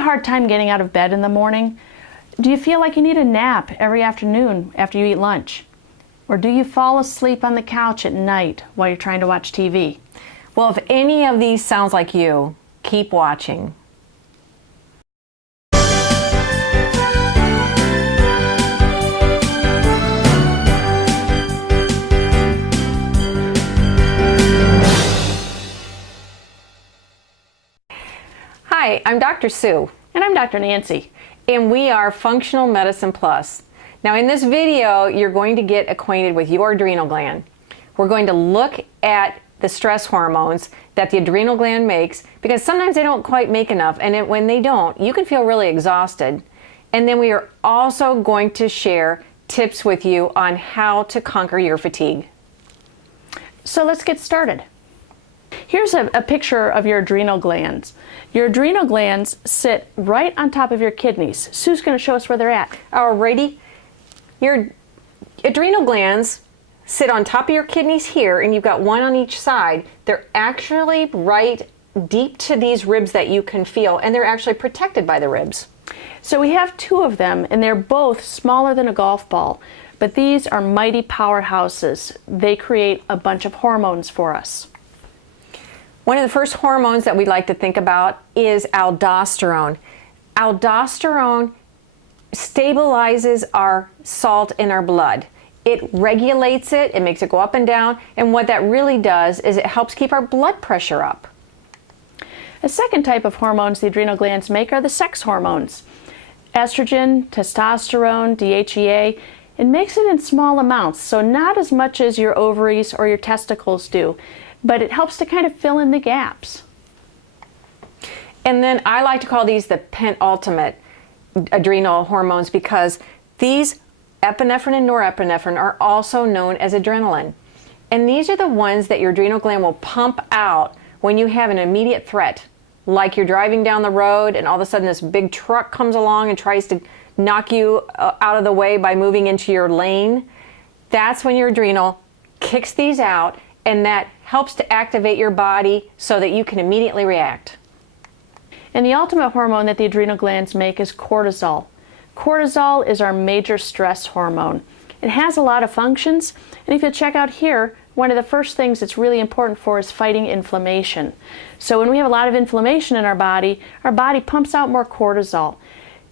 a hard time getting out of bed in the morning? Do you feel like you need a nap every afternoon after you eat lunch? Or do you fall asleep on the couch at night while you're trying to watch TV? Well, if any of these sounds like you, keep watching. Hi, I'm Dr. Sue. And I'm Dr. Nancy. And we are Functional Medicine Plus. Now in this video, you're going to get acquainted with your adrenal gland. We're going to look at the stress hormones that the adrenal gland makes, because sometimes they don't quite make enough, and when they don't, you can feel really exhausted. And then we are also going to share tips with you on how to conquer your fatigue. So let's get started. Here's a picture of your adrenal glands. Your adrenal glands sit right on top of your kidneys. Sue's going to show us where they're at. Alrighty. Your adrenal glands sit on top of your kidneys here, and you've got one on each side. They're actually right deep to these ribs that you can feel, and they're actually protected by the ribs. So we have two of them, and they're both smaller than a golf ball. But these are mighty powerhouses. They create a bunch of hormones for us. One of the first hormones that we like to think about is aldosterone. Aldosterone stabilizes our salt in our blood. It regulates it, it makes it go up and down, and what that really does is it helps keep our blood pressure up. A second type of hormones the adrenal glands make are the sex hormones. Estrogen, testosterone, DHEA. It makes it in small amounts, so not as much as your ovaries or your testicles do, but it helps to kind of fill in the gaps. And then I like to call these the penultimate adrenal hormones, because these epinephrine and norepinephrine are also known as adrenaline. And these are the ones that your adrenal gland will pump out when you have an immediate threat. Like you're driving down the road and all of a sudden this big truck comes along and tries to knock you out of the way by moving into your lane. That's when your adrenal kicks these out, and that helps to activate your body so that you can immediately react. And the ultimate hormone that the adrenal glands make is cortisol. Cortisol is our major stress hormone. It has a lot of functions, and if you check out here, one of the first things it's really important for is fighting inflammation. So when we have a lot of inflammation in our body pumps out more cortisol.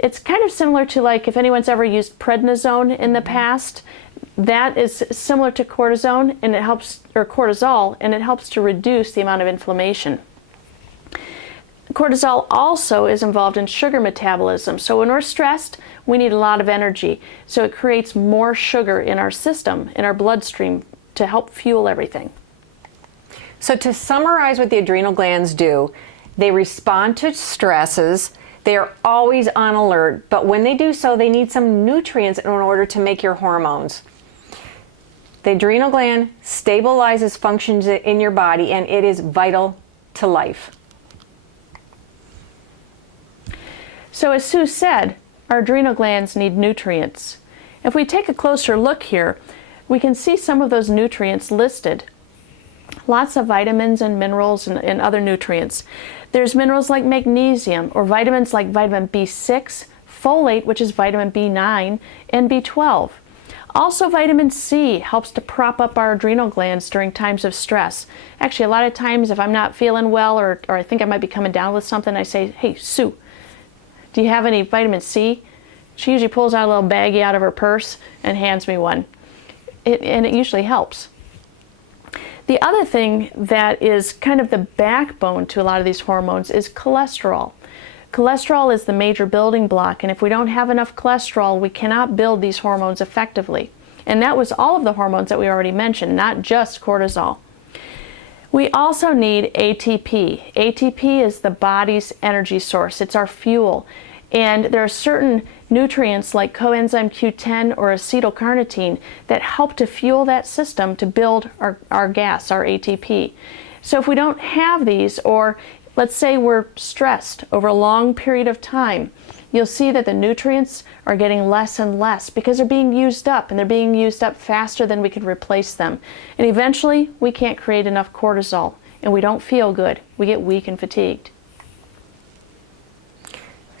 It's kind of similar to, like, if anyone's ever used prednisone in the past, that is similar to cortisone, and it helps, or cortisol, and it helps to reduce the amount of inflammation. Cortisol also is involved in sugar metabolism. So when we're stressed, we need a lot of energy. So it creates more sugar in our system, in our bloodstream, to help fuel everything. So to summarize what the adrenal glands do, they respond to stresses. They are always on alert, but when they do so, they need some nutrients in order to make your hormones. The adrenal gland stabilizes functions in your body, and it is vital to life. So as Sue said, our adrenal glands need nutrients. If we take a closer look here, we can see some of those nutrients listed. Lots of vitamins and minerals and other nutrients. There's minerals like magnesium, or vitamins like vitamin B6, folate, which is vitamin B9, and B12. Also, vitamin C helps to prop up our adrenal glands during times of stress. Actually, a lot of times if I'm not feeling well, or I think I might be coming down with something, I say, "Hey, Sue, do you have any vitamin C?" She usually pulls out a little baggie out of her purse and hands me one. And it usually helps. The other thing that is kind of the backbone to a lot of these hormones is cholesterol. Cholesterol is the major building block, and if we don't have enough cholesterol, we cannot build these hormones effectively. And that was all of the hormones that we already mentioned, not just cortisol. We also need ATP. ATP is the body's energy source. It's our fuel. And there are certain nutrients like coenzyme Q10 or acetylcarnitine that help to fuel that system to build our gas, our ATP. So if we don't have these, or let's say we're stressed over a long period of time, you'll see that the nutrients are getting less and less because they're being used up, and they're being used up faster than we can replace them. And eventually, we can't create enough cortisol, and we don't feel good. We get weak and fatigued.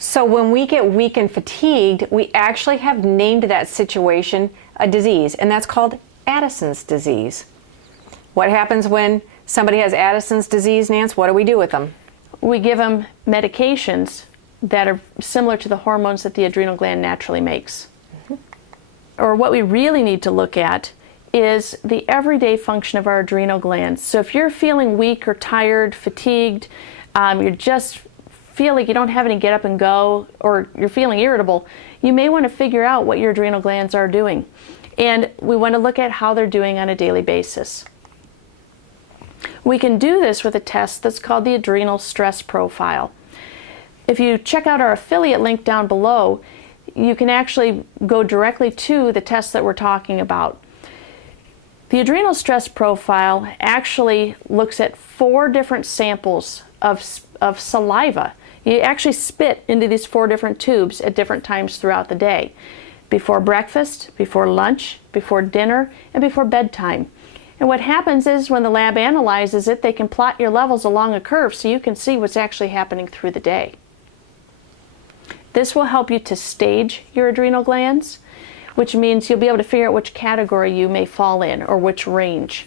So when we get weak and fatigued, we actually have named that situation a disease, and that's called Addison's disease. What happens when somebody has Addison's disease, Nance? What do we do with them? We give them medications that are similar to the hormones that the adrenal gland naturally makes. Or what we really need to look at is the everyday function of our adrenal glands. So if you're feeling weak or tired, fatigued, you just feel like you don't have any get up and go, or you're feeling irritable, you may want to figure out what your adrenal glands are doing. And we want to look at how they're doing on a daily basis. We can do this with a test that's called the Adrenal Stress Profile. If you check out our affiliate link down below, you can actually go directly to the test that we're talking about. The Adrenal Stress Profile actually looks at 4 different samples of saliva. You actually spit into these 4 different tubes at different times throughout the day. Before breakfast, before lunch, before dinner, and before bedtime. And what happens is when the lab analyzes it, they can plot your levels along a curve so you can see what's actually happening through the day. This will help you to stage your adrenal glands, which means you'll be able to figure out which category you may fall in or which range.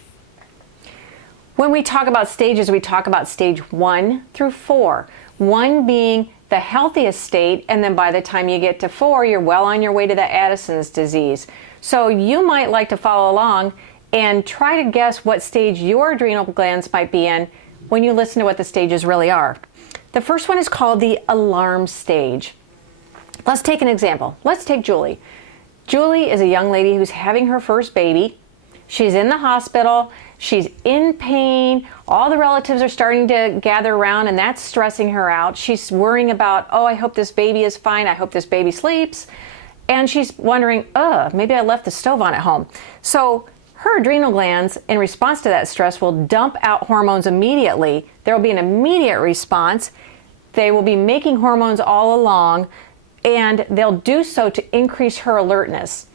When we talk about stages, we talk about stage 1 through 4. 1 being the healthiest state, and then by the time you get to 4, you're well on your way to the Addison's disease. So you might like to follow along and try to guess what stage your adrenal glands might be in when you listen to what the stages really are. The first one is called the alarm stage. Let's take an example. Let's take Julie. Julie is a young lady who's having her first baby. She's in the hospital. She's in pain. All the relatives are starting to gather around, and that's stressing her out. She's worrying about, oh, I hope this baby is fine. I hope this baby sleeps. And she's wondering, maybe I left the stove on at home. So her adrenal glands, in response to that stress, will dump out hormones immediately. There will be an immediate response. They will be making hormones all along, and they'll do so to increase her alertness.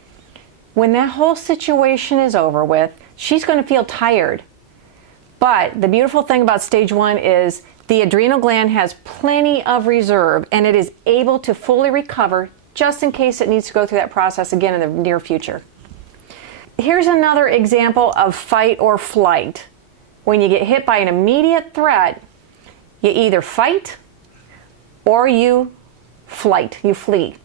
When that whole situation is over with, she's going to feel tired. But the beautiful thing about stage 1 is the adrenal gland has plenty of reserve, and it is able to fully recover just in case it needs to go through that process again in the near future. Here's another example of fight or flight. When you get hit by an immediate threat, you either fight or you flee.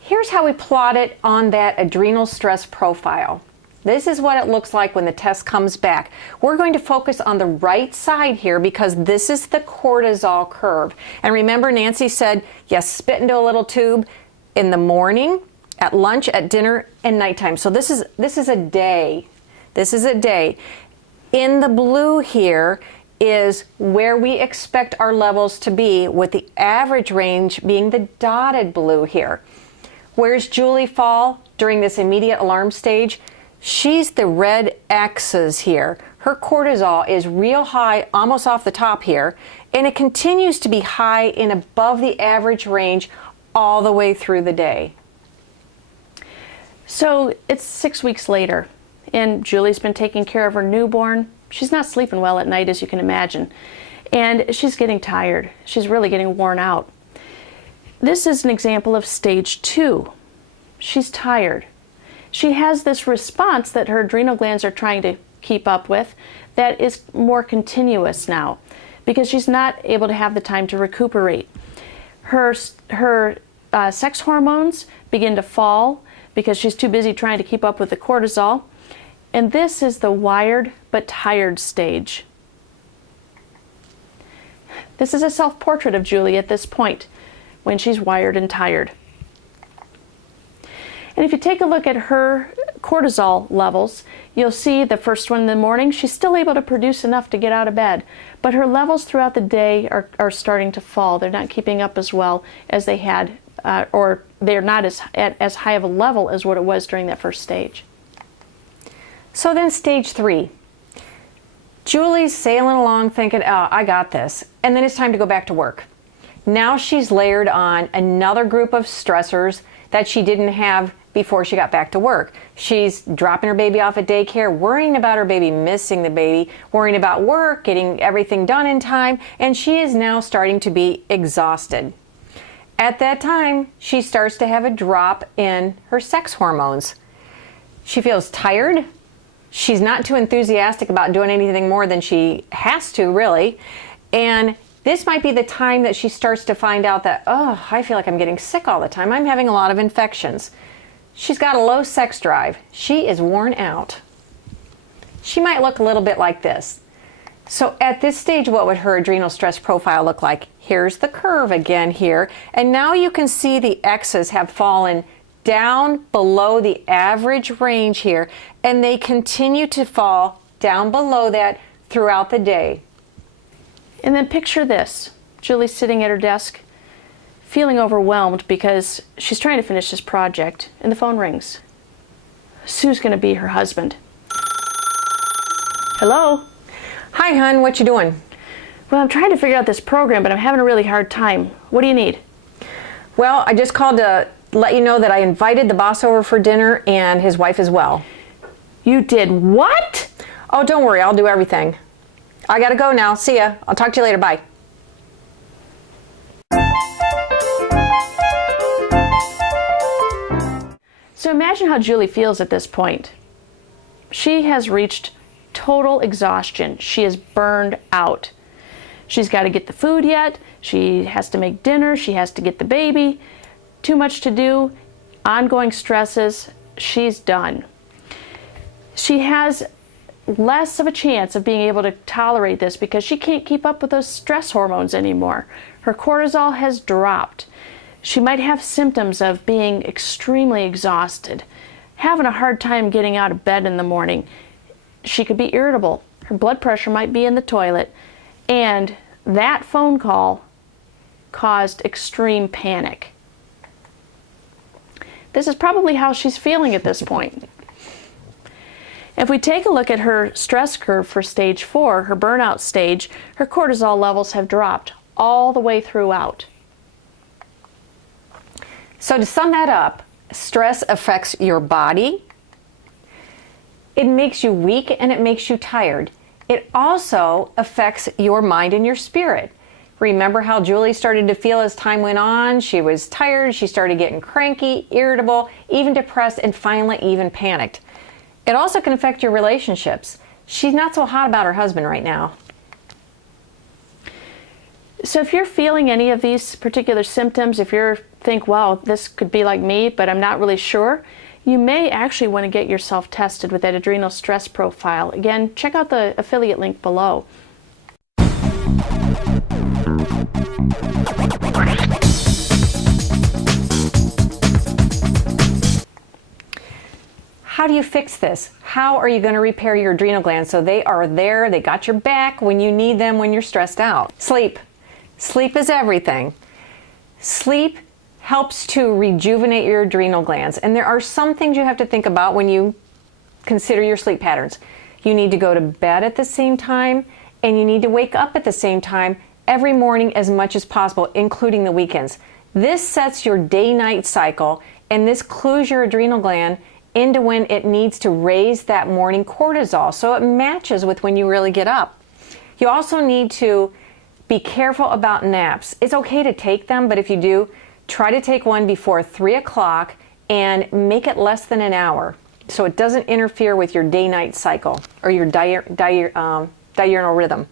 Here's how we plot it on that adrenal stress profile. This is what it looks like when the test comes back. We're going to focus on the right side here because this is the cortisol curve. And remember, Nancy said, yes, spit into a little tube in the morning, at lunch, at dinner, and nighttime. So this is a day. This is a day. In the blue here is where we expect our levels to be, with the average range being the dotted blue here. Where's Julie fall during this immediate alarm stage? She's the red X's here. Her cortisol is real high, almost off the top here, and it continues to be high in above the average range all the way through the day. So it's 6 weeks later, and Julie's been taking care of her newborn. She's not sleeping well at night, as you can imagine, and she's getting tired. She's really getting worn out. This is an example of stage 2. She's tired. She has this response that her adrenal glands are trying to keep up with that is more continuous now because she's not able to have the time to recuperate. Her sex hormones begin to fall because she's too busy trying to keep up with the cortisol. And this is the wired but tired stage. This is a self-portrait of Julie at this point, when she's wired and tired. And if you take a look at her cortisol levels, you'll see the first one in the morning, she's still able to produce enough to get out of bed, but her levels throughout the day are starting to fall. They're not keeping up as well as they had, or they're not as high of a level as what it was during that first stage. So then stage 3. Julie's sailing along thinking, oh, I got this. And then it's time to go back to work. Now she's layered on another group of stressors that she didn't have before she got back to work. She's dropping her baby off at daycare, worrying about her baby, missing the baby, worrying about work, getting everything done in time, and she is now starting to be exhausted. At that time, she starts to have a drop in her sex hormones. She feels tired. She's not too enthusiastic about doing anything more than she has to, really. And this might be the time that she starts to find out that, oh, I feel like I'm getting sick all the time. I'm having a lot of infections. She's got a low sex drive. She is worn out. She might look a little bit like this. So at this stage, what would her adrenal stress profile look like? Here's the curve again here. And now you can see the X's have fallen down below the average range here, and they continue to fall down below that throughout the day. And then picture this. Julie's sitting at her desk, feeling overwhelmed because she's trying to finish this project, and the phone rings. Sue's going to be her husband. Hello? Hi, hon, what you doing? Well, I'm trying to figure out this program, but I'm having a really hard time. What do you need? Well, I just called to let you know that I invited the boss over for dinner and his wife as well. You did what? Oh, don't worry, I'll do everything. I gotta go now. See ya. I'll talk to you later. Bye. So imagine how Julie feels at this point. She has reached total exhaustion. She is burned out. She's got to get the food yet. She has to make dinner. She has to get the baby. Too much to do. Ongoing stresses. She's done. She has less of a chance of being able to tolerate this because she can't keep up with those stress hormones anymore. Her cortisol has dropped. She might have symptoms of being extremely exhausted, having a hard time getting out of bed in the morning. She could be irritable. Her blood pressure might be in the toilet. And that phone call caused extreme panic. This is probably how she's feeling at this point. If we take a look at her stress curve for stage 4, her burnout stage, her cortisol levels have dropped all the way throughout. So to sum that up, stress affects your body. It makes you weak and it makes you tired. It also affects your mind and your spirit. Remember how Julie started to feel as time went on? She was tired, she started getting cranky, irritable, even depressed, and finally even panicked. It also can affect your relationships. She's not so hot about her husband right now. So if you're feeling any of these particular symptoms, if you think, wow, this could be like me, but I'm not really sure, you may actually want to get yourself tested with that adrenal stress profile. Again, check out the affiliate link below. How do you fix this? How are you going to repair your adrenal glands so they are there, they got your back when you need them when you're stressed out? Sleep. Sleep is everything. Sleep helps to rejuvenate your adrenal glands. And there are some things you have to think about when you consider your sleep patterns. You need to go to bed at the same time, and you need to wake up at the same time every morning as much as possible, including the weekends. This sets your day-night cycle, and this clues your adrenal gland into when it needs to raise that morning cortisol, so it matches with when you really get up. You also need to be careful about naps. It's okay to take them, but if you do, try to take one before 3 o'clock and make it less than an hour so it doesn't interfere with your day-night cycle or your diurnal rhythm.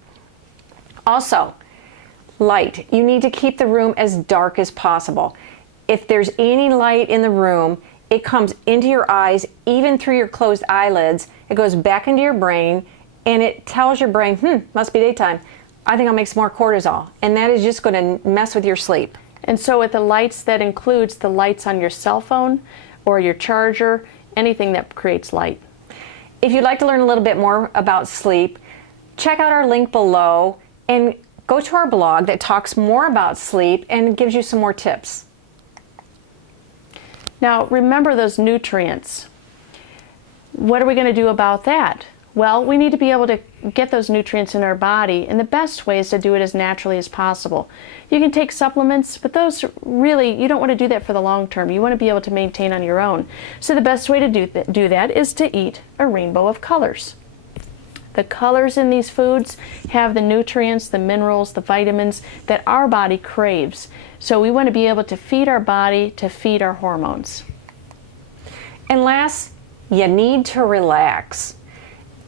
Also, light. You need to keep the room as dark as possible. If there's any light in the room, it comes into your eyes, even through your closed eyelids. It goes back into your brain, and it tells your brain, must be daytime. I think I'll make some more cortisol. And that is just going to mess with your sleep. And so with the lights, that includes the lights on your cell phone or your charger, anything that creates light. If you'd like to learn a little bit more about sleep, check out our link below and go to our blog that talks more about sleep and gives you some more tips. Now, remember those nutrients. What are we going to do about that? Well, we need to be able to get those nutrients in our body, and the best way is to do it as naturally as possible. You can take supplements, but those really, you don't want to do that for the long term. You want to be able to maintain on your own. So the best way to do that is to eat a rainbow of colors. The colors in these foods have the nutrients, the minerals, the vitamins that our body craves. So we want to be able to feed our body, to feed our hormones. And last, you need to relax.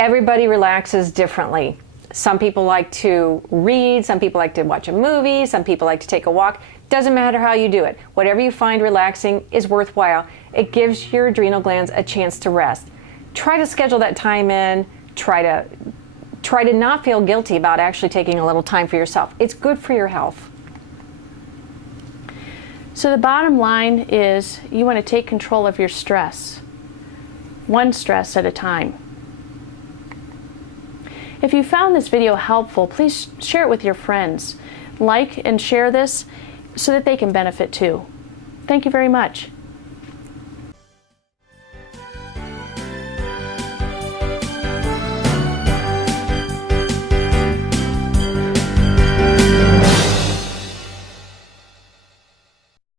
Everybody relaxes differently. Some people like to read, some people like to watch a movie, some people like to take a walk. Doesn't matter how you do it. Whatever you find relaxing is worthwhile. It gives your adrenal glands a chance to rest. Try to schedule that time in. Try to not feel guilty about actually taking a little time for yourself. It's good for your health. So the bottom line is you want to take control of your stress, one stress at a time. If you found this video helpful, please share it with your friends. Like and share this so that they can benefit too. Thank you very much.